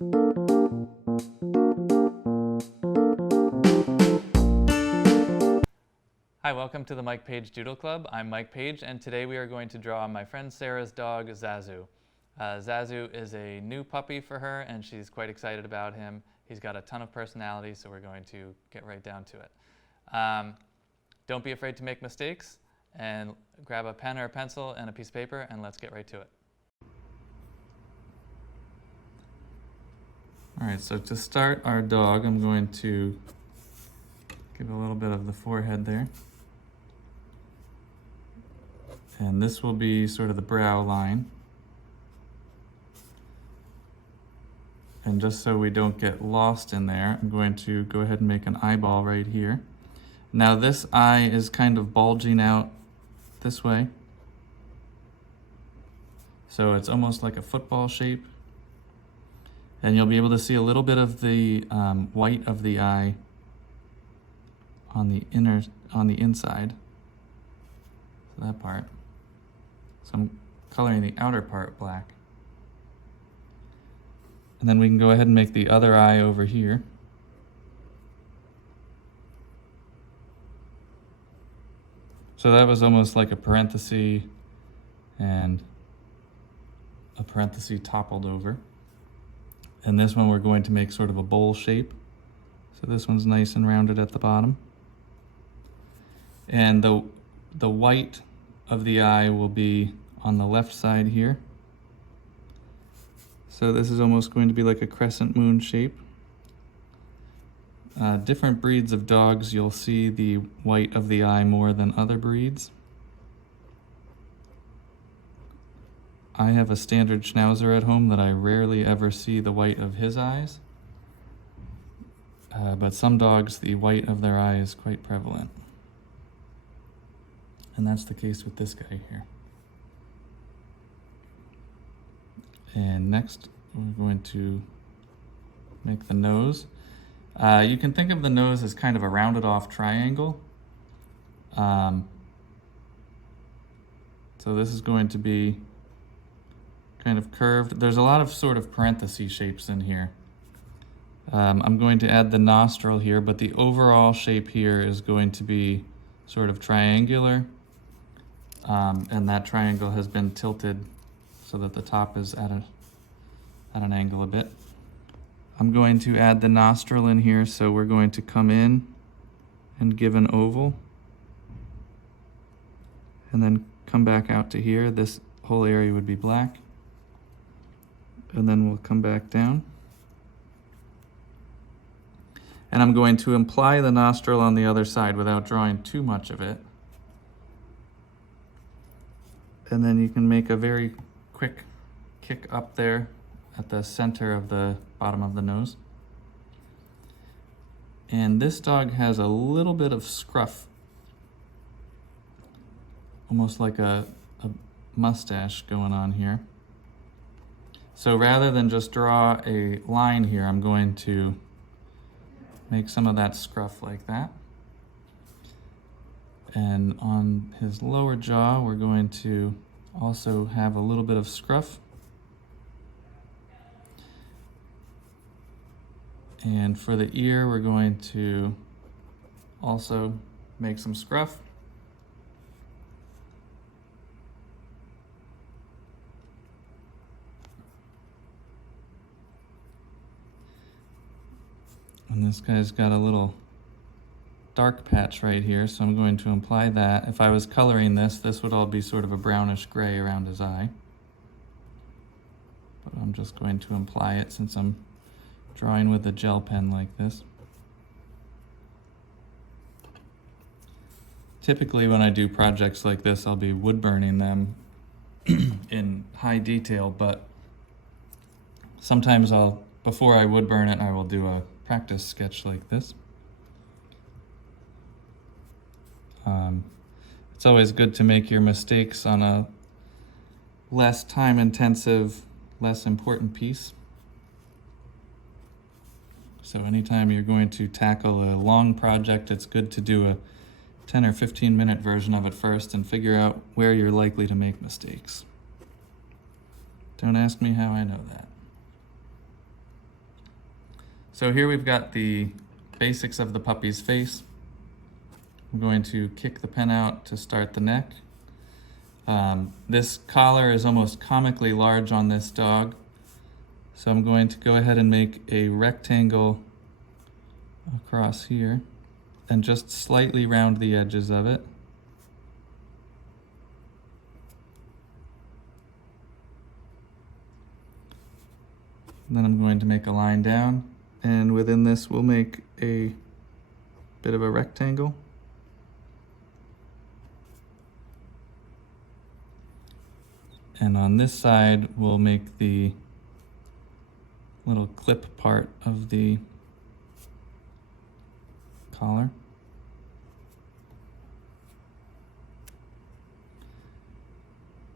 Hi, welcome to the Mike Paige Doodle Club. I'm Mike Paige, and today we are going to draw my friend Sarah's dog, Zazu. Zazu is a new puppy for her, and she's quite excited about him. He's got a ton of personality, so we're going to get right down to it. Don't be afraid to make mistakes, and grab a pen or a pencil and a piece of paper, and let's get right to it. All right, so to start our dog, I'm going to give a little bit of the forehead there. And this will be sort of the brow line. And just so we don't get lost in there, I'm going to go ahead and make an eyeball right here. Now this eye is kind of bulging out this way. So it's almost like a football shape. And you'll be able to see a little bit of the white of the eye on the inside. So that part. So I'm coloring the outer part black. And then we can go ahead and make the other eye over here. So that was almost like a parenthesis and a parenthesis toppled over. And this one we're going to make sort of a bowl shape. So this one's nice and rounded at the bottom. And the white of the eye will be on the left side here. So this is almost going to be like a crescent moon shape. Different breeds of dogs, you'll see the white of the eye more than other breeds. I have a standard Schnauzer at home that I rarely ever see the white of his eyes. But some dogs, the white of their eye is quite prevalent. And that's the case with this guy here. And next, we're going to make the nose. You can think of the nose as kind of a rounded off triangle. So this is going to be kind of curved. There's a lot of sort of parenthesis shapes in here. I'm going to add the nostril here, but the overall shape here is going to be sort of triangular. And that triangle has been tilted so that the top is at an angle a bit. I'm going to add the nostril in here, so we're going to come in and give an oval. And then come back out to here. This whole area would be black. And then we'll come back down. And I'm going to imply the nostril on the other side without drawing too much of it. And then you can make a very quick kick up there at the center of the bottom of the nose. And this dog has a little bit of scruff, almost like a mustache going on here. So rather than just draw a line here, I'm going to make some of that scruff like that. And on his lower jaw, we're going to also have a little bit of scruff. And for the ear, we're going to also make some scruff. And this guy's got a little dark patch right here, so I'm going to imply that. If I was coloring this would all be sort of a brownish gray around his eye. But I'm just going to imply it since I'm drawing with a gel pen like this. Typically when I do projects like this, I'll be wood burning them in high detail, but sometimes before I wood burn it, I will do a practice sketch like this. It's always good to make your mistakes on a less time-intensive, less important piece. So anytime you're going to tackle a long project, it's good to do a 10 or 15 minute version of it first and figure out where you're likely to make mistakes. Don't ask me how I know that. So here we've got the basics of the puppy's face. I'm going to kick the pen out to start the neck. This collar is almost comically large on this dog, so I'm going to go ahead and make a rectangle across here and just slightly round the edges of it. Then I'm going to make a line down, and within this we'll make a bit of a rectangle. And on this side, we'll make the little clip part of the collar.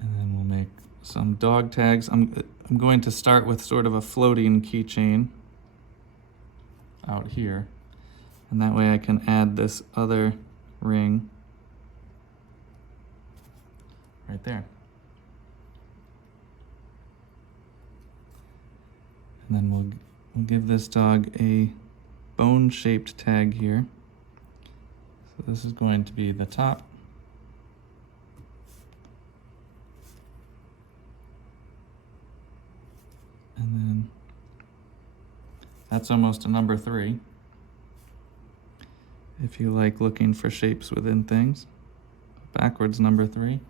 And then we'll make some dog tags. I'm going to start with sort of a floating keychain out here. And that way I can add this other ring right there. And then we'll give this dog a bone-shaped tag here. So this is going to be the top. And then that's almost a number 3. If you like looking for shapes within things. Backwards number 3.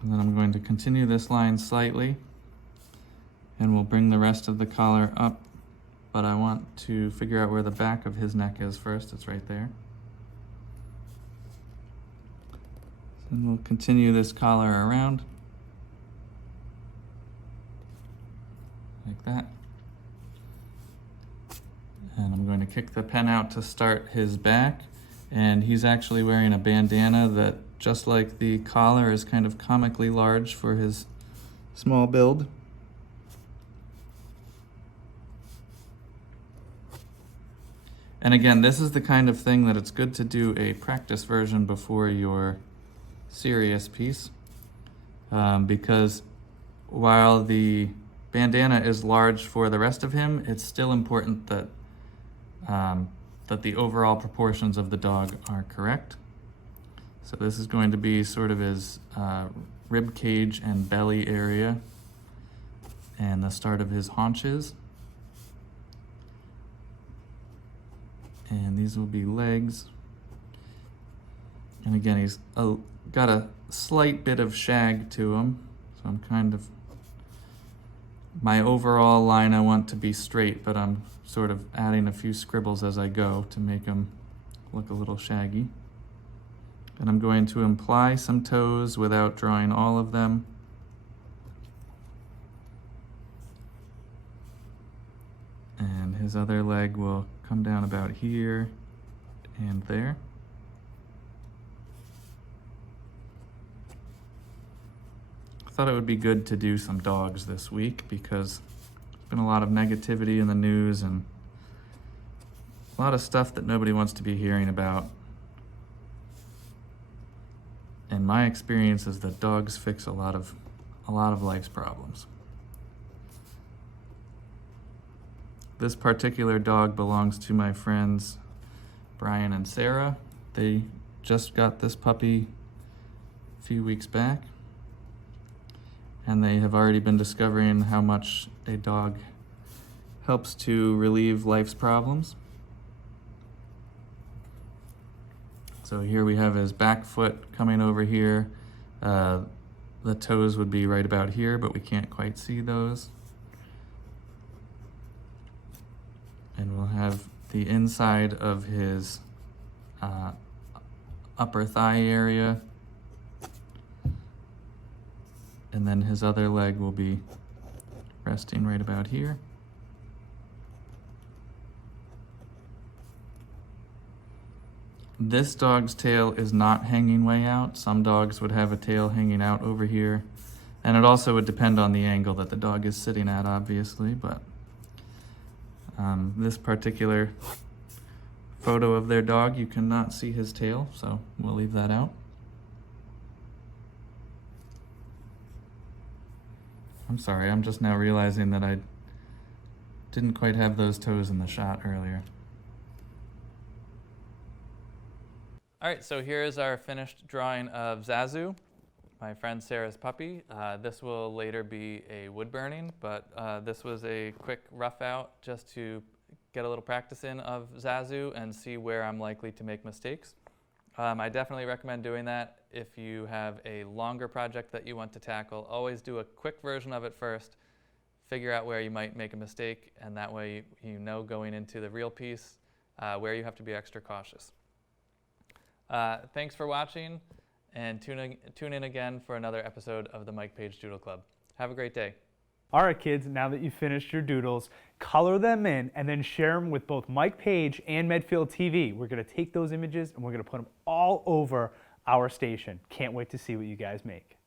And then I'm going to continue this line slightly, and we'll bring the rest of the collar up, but I want to figure out where the back of his neck is first. It's right there. And we'll continue this collar around, like that. And I'm going to kick the pen out to start his back, and he's actually wearing a bandana that, just like the collar, is kind of comically large for his small build. And again, this is the kind of thing that it's good to do a practice version before your serious piece, because while the bandana is large for the rest of him, it's still important that that the overall proportions of the dog are correct. So this is going to be sort of his rib cage and belly area, and the start of his haunches. And these will be legs. And again, he's got a slight bit of shag to him, so I'm kind of, my overall line I want to be straight, but I'm sort of adding a few scribbles as I go to make him look a little shaggy. And I'm going to imply some toes without drawing all of them. And his other leg will come down about here and there. I thought it would be good to do some dogs this week because there's been a lot of negativity in the news and a lot of stuff that nobody wants to be hearing about. And my experience is that dogs fix a lot of life's problems. This particular dog belongs to my friends Brian and Sarah. They just got this puppy a few weeks back, and they have already been discovering how much a dog helps to relieve life's problems. So here we have his back foot coming over here. The toes would be right about here, but we can't quite see those. And we'll have the inside of his upper thigh area. And then his other leg will be resting right about here. This dog's tail is not hanging way out. Some dogs would have a tail hanging out over here. And it also would depend on the angle that the dog is sitting at, obviously, but this particular photo of their dog, you cannot see his tail, so we'll leave that out. I'm sorry, I'm just now realizing that I didn't quite have those toes in the shot earlier. All right, so here's our finished drawing of Zazu, my friend Sarah's puppy. This will later be a wood burning, but this was a quick rough out just to get a little practice in of Zazu and see where I'm likely to make mistakes. I definitely recommend doing that if you have a longer project that you want to tackle. Always do a quick version of it first, figure out where you might make a mistake, and that way you know going into the real piece where you have to be extra cautious. Thanks for watching, and tune in again for another episode of the Mike Paige Doodle Club. Have a great day. All right, kids, now that you've finished your doodles, color them in and then share them with both Mike Paige and Medfield TV. We're going to take those images and we're going to put them all over our station. Can't wait to see what you guys make.